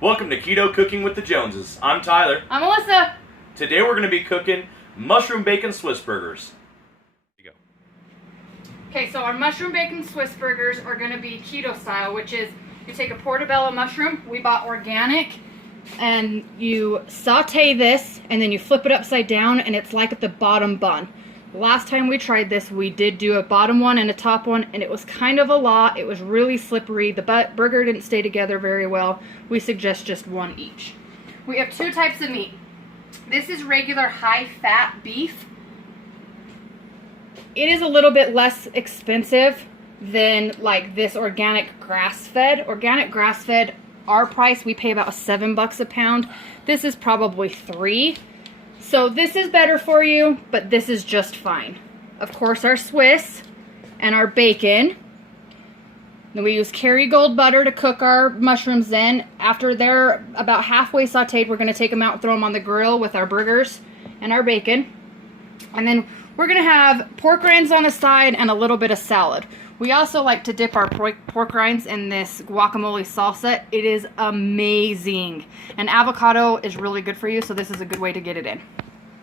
Welcome to Keto Cooking with the Joneses. I'm Tyler. I'm Melissa. Today we're going to be cooking mushroom bacon Swiss burgers. Here you go. Okay, so our mushroom bacon Swiss burgers are going to be keto style, which is you take a portobello mushroom, we bought organic, and you saute this, and then you flip it upside down, and it's like the bottom bun. Last time we tried this, we did do a bottom one and a top one, and it was kind of a lot. It was really slippery. The burger didn't stay together very well. We suggest just one each. We have two types of meat. This is regular high-fat beef. It is a little bit less expensive than like this organic grass-fed. Organic grass-fed, our price, we pay about $7 a pound. This is probably $3. So this is better for you, but this is just fine. Of course, our Swiss and our bacon. Then we use Kerrygold butter to cook our mushrooms in. After they're about halfway sauteed, we're going to take them out and throw them on the grill with our burgers and our bacon. And then we're going to have pork rinds on the side and a little bit of salad. We also like to dip our pork rinds in this guacamole salsa. It is amazing. And avocado is really good for you, so this is a good way to get it in.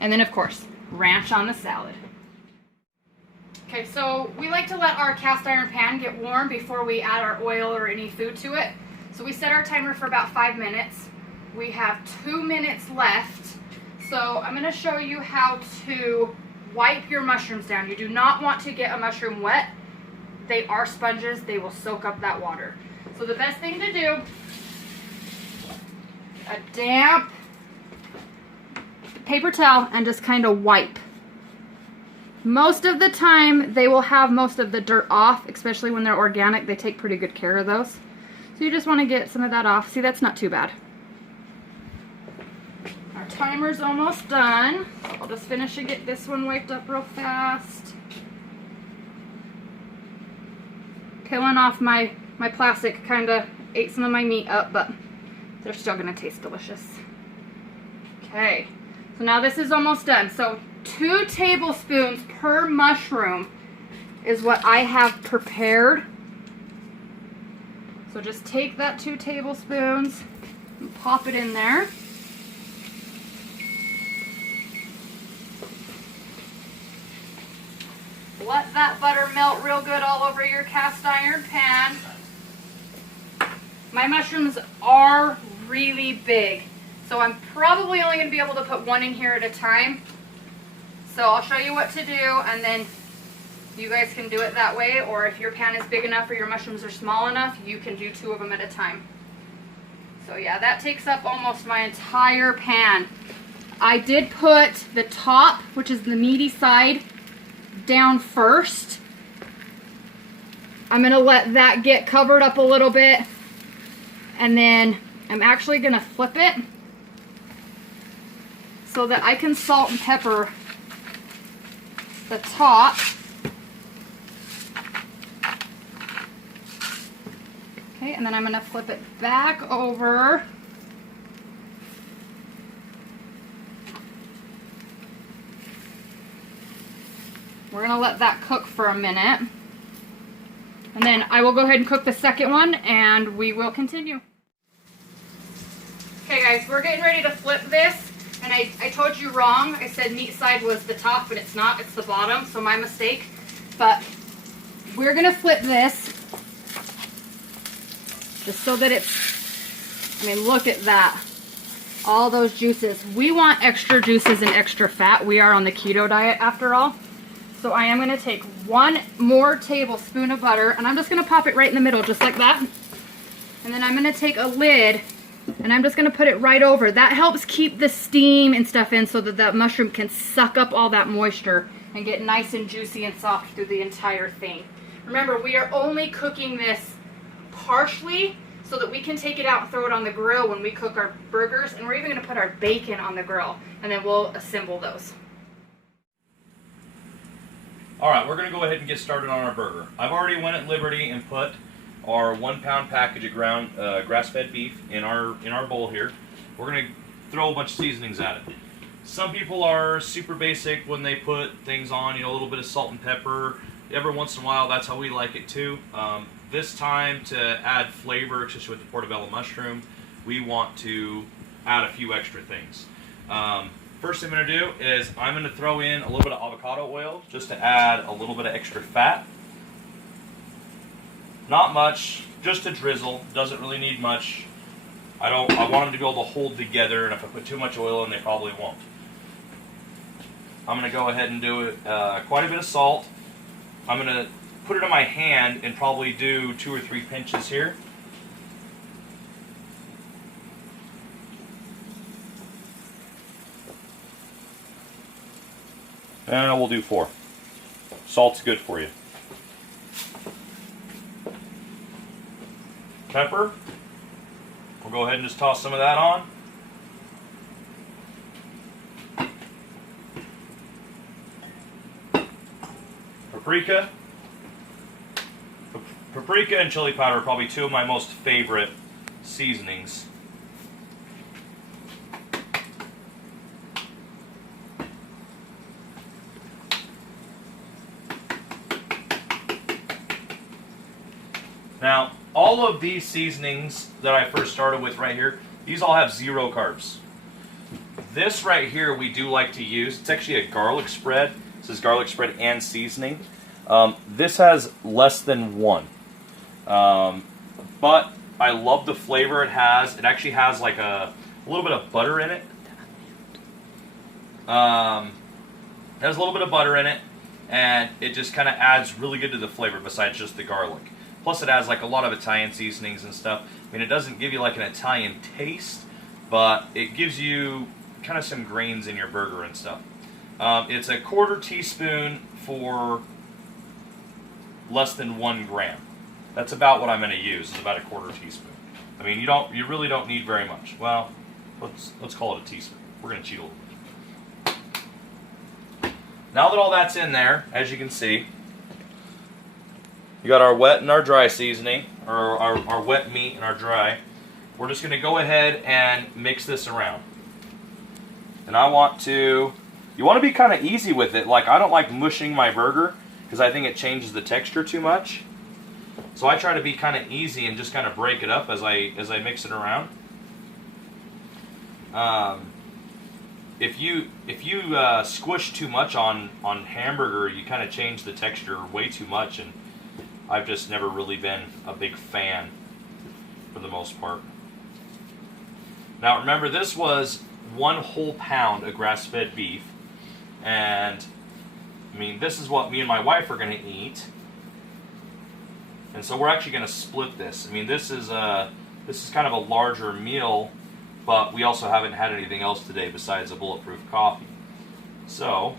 And then, of course, ranch on the salad. Okay, so we like to let our cast iron pan get warm before we add our oil or any food to it. So we set our timer for about 5 minutes. We have 2 minutes left. So I'm going to show you how to wipe your mushrooms down. You do not want to get a mushroom wet. They are sponges. They will soak up that water. So the best thing to do, a damp paper towel and just kind of wipe. Most of the time, they will have most of the dirt off, especially when they're organic. They take pretty good care of those. So you just want to get some of that off. See, that's not too bad. Our timer's almost done. I'll just finish and get this one wiped up real fast. Peeling off my plastic kind of ate some of my meat up, but they're still going to taste delicious. Okay, so now this is almost done. So 2 tablespoons per mushroom is what I have prepared. So just take that 2 tablespoons and pop it in there. Let that butter melt real good all over your cast iron pan. My mushrooms are really big, so I'm probably only going to be able to put 1 in here at a time. So I'll show you what to do, and then you guys can do it that way, or if your pan is big enough or your mushrooms are small enough, you can do 2 of them at a time. So yeah, that takes up almost my entire pan. I did put the top, which is the meaty side, down first. I'm going to let that get covered up a little bit, and then I'm actually going to flip it so that I can salt and pepper the top. Okay, and then I'm going to flip it back over. We're going to let that cook for a minute. And then I will go ahead and cook the second one, and we will continue. Okay guys, we're getting ready to flip this. And I told you wrong. I said meat side was the top, but it's not. It's the bottom, so my mistake. But we're going to flip this just so that it's, I mean, look at that. All those juices. We want extra juices and extra fat. We are on the keto diet after all. So I am going to take 1 more tablespoon of butter, and I'm just going to pop it right in the middle, just like that. And then I'm going to take a lid, and I'm just going to put it right over. That helps keep the steam and stuff in so that that mushroom can suck up all that moisture and get nice and juicy and soft through the entire thing. Remember, we are only cooking this partially so that we can take it out and throw it on the grill when we cook our burgers, and we're even going to put our bacon on the grill, and then we'll assemble those. Alright, we're going to go ahead and get started on our burger. I've already went at liberty and put our 1 pound package of ground grass-fed beef in our bowl here. We're going to throw a bunch of seasonings at it. Some people are super basic when they put things on, you know, a little bit of salt and pepper. Every once in a while, that's how we like it too. This time, to add flavor, especially with the portobello mushroom, we want to add a few extra things. First thing I'm going to do is I'm going to throw in a little bit of avocado oil just to add a little bit of extra fat. Not much, just a drizzle. Doesn't really need much. I want them to be able to hold together, and if I put too much oil in, they probably won't. I'm going to go ahead and do quite a bit of salt. I'm going to put it on my hand and probably do 2 or 3 pinches here. And we'll do 4. Salt's good for you. Pepper. We'll go ahead and just toss some of that on. Paprika. Paprika and chili powder are probably 2 of my most favorite seasonings. Now, all of these seasonings that I first started with right here, these all have 0 carbs. This right here we do like to use. It's actually a garlic spread. This is garlic spread and seasoning. This has less than 1. But I love the flavor it has. It actually has like a little bit of butter in it. It has a little bit of butter in it, and it just kind of adds really good to the flavor besides just the garlic. Plus it has like a lot of Italian seasonings and stuff. I mean, it doesn't give you like an Italian taste, but it gives you kind of some grains in your burger and stuff. It's a 1/4 teaspoon for less than 1 gram. That's about what I'm going to use. Is about a 1/4 teaspoon. I mean, you really don't need very much. Well, let's call it a teaspoon. We're going to cheat a little bit. Now that all that's in there, as you can see, you got our wet and our dry seasoning, or our wet meat and our dry. We're just going to go ahead and mix this around. And you want to be kind of easy with it. Like, I don't like mushing my burger because I think it changes the texture too much. So I try to be kind of easy and just kind of break it up as I mix it around. If you squish too much on hamburger, you kind of change the texture way too much, and I've just never really been a big fan for the most part. Now remember, this was 1 whole pound of grass-fed beef, and I mean, this is what me and my wife are going to eat, and so we're actually going to split this. I mean, this is kind of a larger meal, but we also haven't had anything else today besides a bulletproof coffee. So,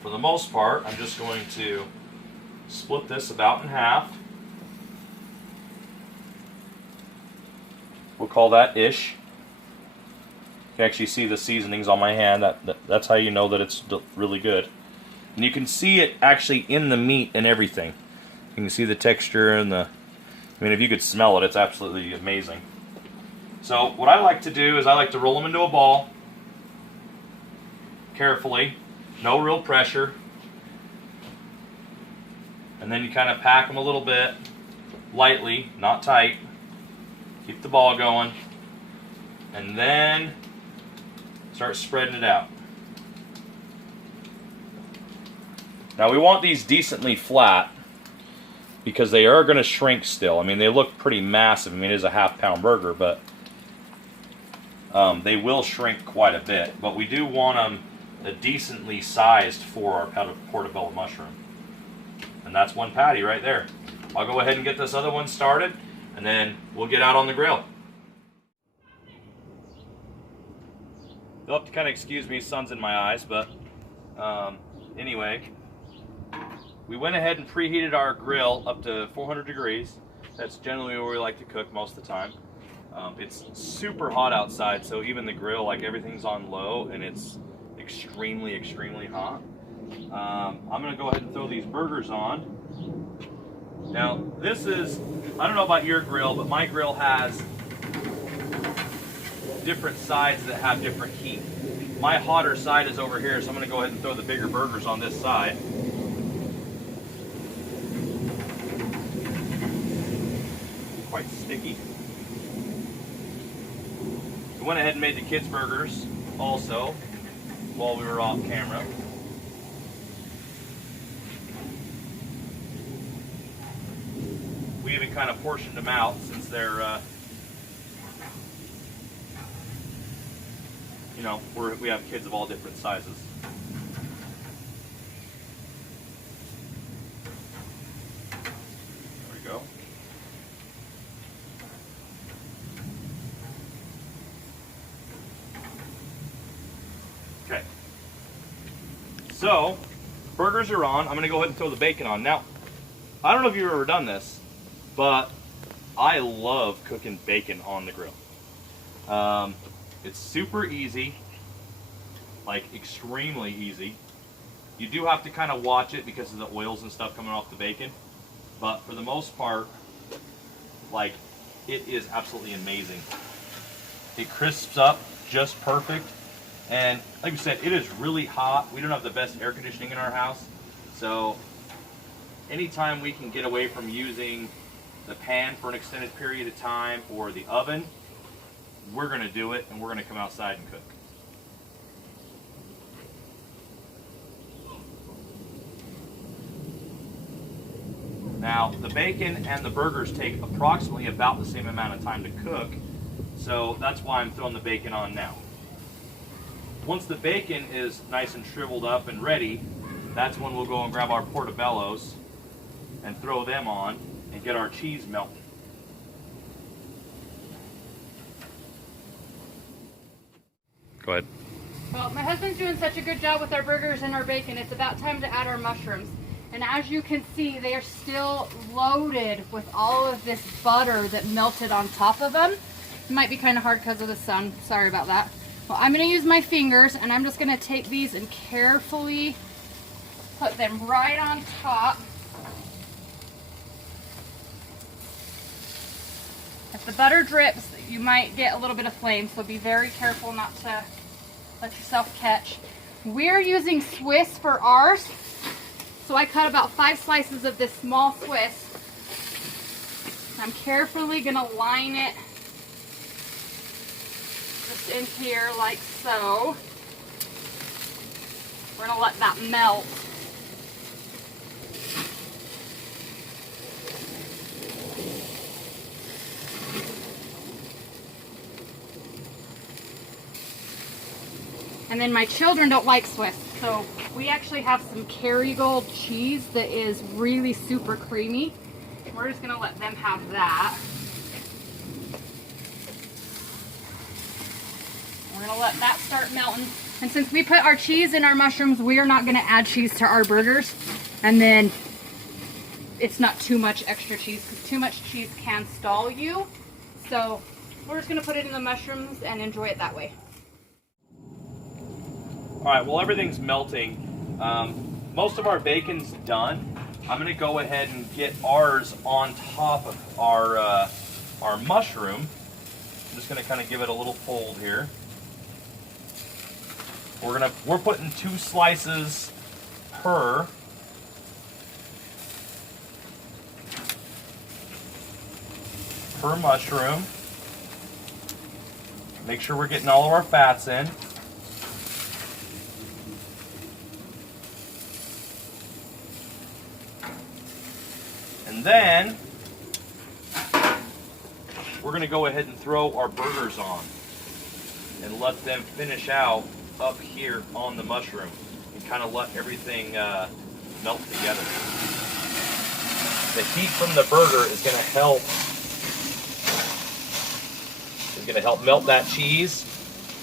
for the most part, I'm just going to split this about in half. We'll call that ish. You can actually see the seasonings on my hand. That's how you know that it's really good. And you can see it actually in the meat and everything. You can see the texture and I mean, if you could smell it, it's absolutely amazing. So what I like to do is I like to roll them into a ball carefully, no real pressure. And then you kind of pack them a little bit, lightly, not tight. Keep the ball going. And then start spreading it out. Now we want these decently flat because they are going to shrink still. I mean, they look pretty massive. I mean, it is a half-pound burger, but they will shrink quite a bit. But we do want them decently sized for our portobello mushroom. And that's 1 patty right there. I'll go ahead and get this other one started, and then we'll get out on the grill. You'll have to kind of excuse me, sun's in my eyes, but anyway, we went ahead and preheated our grill up to 400 degrees. That's generally where we like to cook most of the time. It's super hot outside, so even the grill, like, everything's on low, and it's extremely, extremely hot. I'm going to go ahead and throw these burgers on. Now, this is, I don't know about your grill, but my grill has different sides that have different heat. My hotter side is over here, so I'm going to go ahead and throw the bigger burgers on this side. Quite sticky. went ahead and made the kids burgers also while we were off camera. We even kind of portioned them out since they're, you know, we have kids of all different sizes. There we go. Okay. So, burgers are on. I'm going to go ahead and throw the bacon on. Now, I don't know if you've ever done this, but I love cooking bacon on the grill. It's super easy, like extremely easy. You do have to kind of watch it because of the oils and stuff coming off the bacon, but for the most part, like, it is absolutely amazing. It crisps up just perfect, and like we said, it is really hot. We don't have the best air conditioning in our house, so anytime we can get away from using the pan for an extended period of time or the oven, we're going to do it, and we're going to come outside and cook. Now, the bacon and the burgers take approximately about the same amount of time to cook, so that's why I'm throwing the bacon on now. Once the bacon is nice and shriveled up and ready, that's when we'll go and grab our portobellos and throw them on and get our cheese melted. Go ahead. Well, my husband's doing such a good job with our burgers and our bacon. It's about time to add our mushrooms. And as you can see, they are still loaded with all of this butter that melted on top of them. It might be kind of hard because of the sun. Sorry about that. Well, I'm going to use my fingers, and I'm just going to take these and carefully put them right on top. If the butter drips, you might get a little bit of flame, so be very careful not to let yourself catch. We're using Swiss for ours, so I cut about 5 slices of this small Swiss. I'm carefully going to line it just in here like so. We're going to let that melt. And then my children don't like Swiss, so we actually have some Kerrygold cheese that is really super creamy. We're just gonna let them have that. We're gonna let that start melting. And since we put our cheese in our mushrooms, we are not gonna add cheese to our burgers. And then it's not too much extra cheese, because too much cheese can stall you. So we're just gonna put it in the mushrooms and enjoy it that way. Alright, while everything's melting, most of our bacon's done. I'm going to go ahead and get ours on top of our mushroom. I'm just going to kind of give it a little fold here. We're putting 2 slices per. Per mushroom. Make sure we're getting all of our fats in. And then we're going to go ahead and throw our burgers on and let them finish out up here on the mushroom and kind of let everything melt together. The heat from the burger is going to help melt that cheese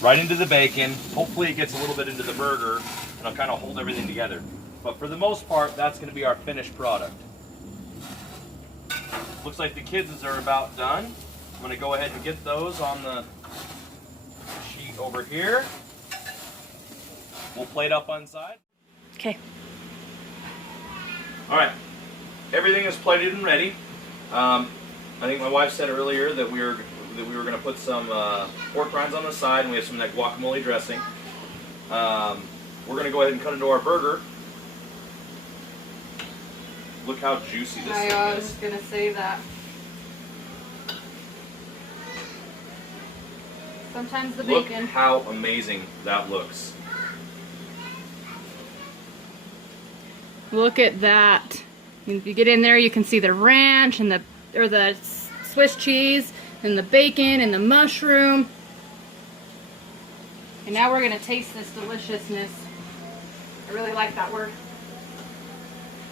right into the bacon. Hopefully it gets a little bit into the burger, and it'll kind of hold everything together. But for the most part, that's going to be our finished product. Looks like the kids are about done. I'm going to go ahead and get those on the sheet over here. We'll plate up on side. Okay. All right. Everything is plated and ready. I think my wife said earlier that we were going to put some pork rinds on the side, and we have some of that guacamole dressing. We're going to go ahead and cut into our burger. Look how juicy this thing is. I was going to say that. Sometimes the Look bacon. how amazing that looks. Look at that. If you get in there, you can see the ranch and the Swiss cheese and the bacon and the mushroom. And now we're gonna taste this deliciousness. I really like that word.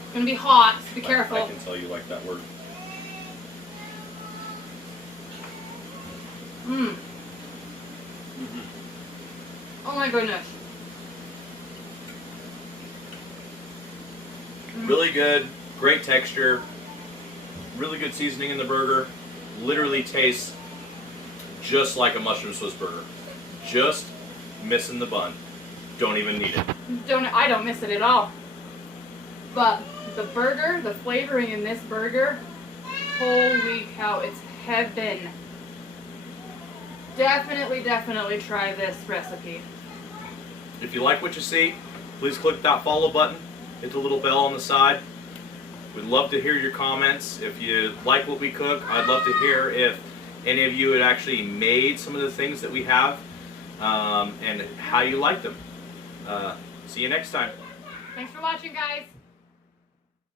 It's gonna be hot, so be careful. I can tell you like that word. Mmm. Oh my goodness. Really good, great texture, really good seasoning in the burger. Literally tastes just like a mushroom Swiss burger. Just missing the bun. Don't even need it. I don't miss it at all. But the burger, the flavoring in this burger, holy cow, it's heaven. Definitely try this recipe. If you like what you see, please click that follow button. Hit the little bell on the side. We'd love to hear your comments. If you like what we cook, I'd love to hear if any of you had actually made some of the things that we have and how you like them. See you next time. Thanks for watching, guys.